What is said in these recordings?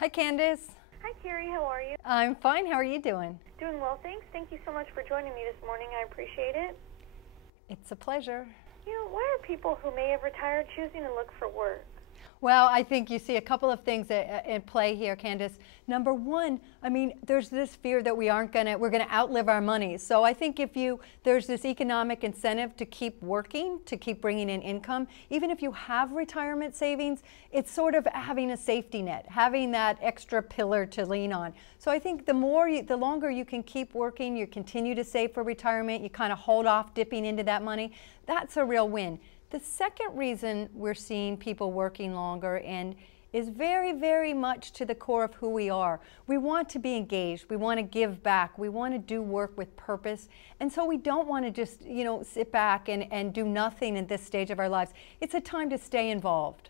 Hi, Candace. Hi, Kerry. How are you? I'm fine. How are you doing? Doing well, thanks. Thank you so much for joining me this morning. I appreciate it. It's a pleasure. Why are people who may have retired choosing to look for work? Well, I think you see a couple of things in play here, Candace. Number one, there's this fear that we're gonna outlive our money. So I think there's this economic incentive to keep working, to keep bringing in income. Even if you have retirement savings, it's sort of having a safety net, having that extra pillar to lean on. So I think the longer you can keep working, you continue to save for retirement, you kind of hold off dipping into that money, that's a real win. The second reason we're seeing people working longer and is very, very much to the core of who we are. We want to be engaged. We want to give back. We want to do work with purpose. And so we don't want to just, sit back and do nothing at this stage of our lives. It's a time to stay involved.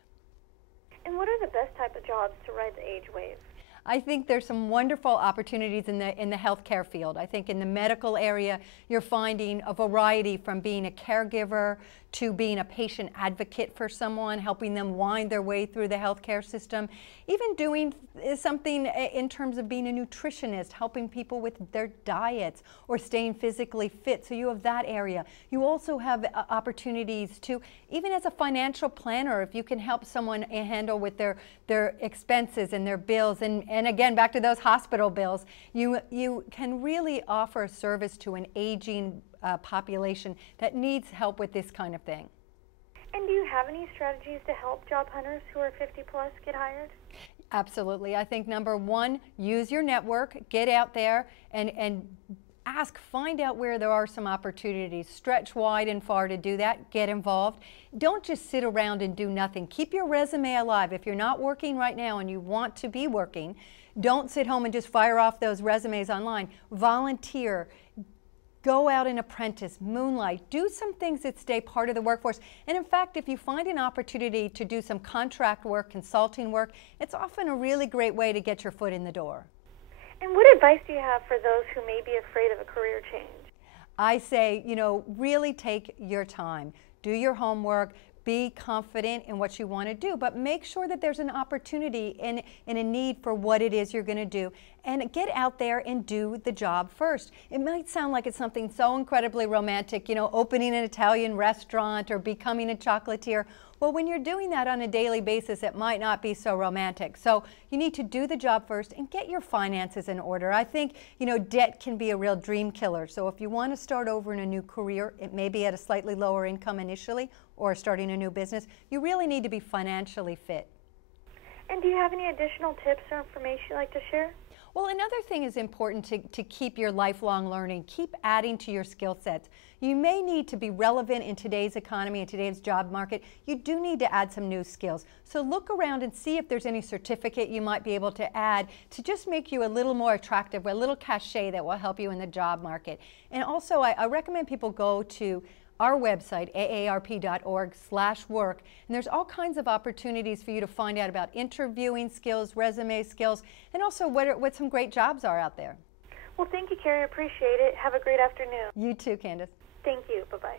And what are the best type of jobs to ride the age wave? I think there's some wonderful opportunities in the healthcare field. I think in the medical area, you're finding a variety from being a caregiver to being a patient advocate for someone, helping them wind their way through the healthcare system, even doing something in terms of being a nutritionist, helping people with their diets or staying physically fit. So you have that area. You also have opportunities to, even as a financial planner, if you can help someone handle with their expenses and their bills, and again, back to those hospital bills, you can really offer a service to an aging population that needs help with this kind of thing. And do you have any strategies to help job hunters who are 50 plus get hired? Absolutely. I think number one, use your network, get out there and find out where there are some opportunities. Stretch wide and far to do that. Get involved. Don't just sit around and do nothing. Keep your resume alive. If you're not working right now and you want to be working, don't sit home and just fire off those resumes online. Volunteer. Go out and apprentice, moonlight, do some things that stay part of the workforce. And in fact, if you find an opportunity to do some contract work, consulting work, it's often a really great way to get your foot in the door. And what advice do you have for those who may be afraid of a career change? I say, really take your time. Do your homework. Be confident in what you want to do, but make sure that there's an opportunity and a need for what it is you're going to do. And get out there and do the job first. It might sound like it's something so incredibly romantic, opening an Italian restaurant or becoming a chocolatier. Well, when you're doing that on a daily basis, it might not be so romantic. So you need to do the job first and get your finances in order. I think, debt can be a real dream killer. So if you want to start over in a new career, it may be at a slightly lower income initially or starting a new business, you really need to be financially fit. And do you have any additional tips or information you'd like to share? Well, another thing is important to keep your lifelong learning. Keep adding to your skill sets. You may need to be relevant in today's economy and today's job market. You do need to add some new skills. So look around and see if there's any certificate you might be able to add to just make you a little more attractive, a little cachet that will help you in the job market. And also, I recommend people go to our website, aarp.org/work, and there's all kinds of opportunities for you to find out about interviewing skills, resume skills, and also what some great jobs are out there. Well, thank you, Kerry. I appreciate it. Have a great afternoon. You too, Candace. Thank you. Bye-bye.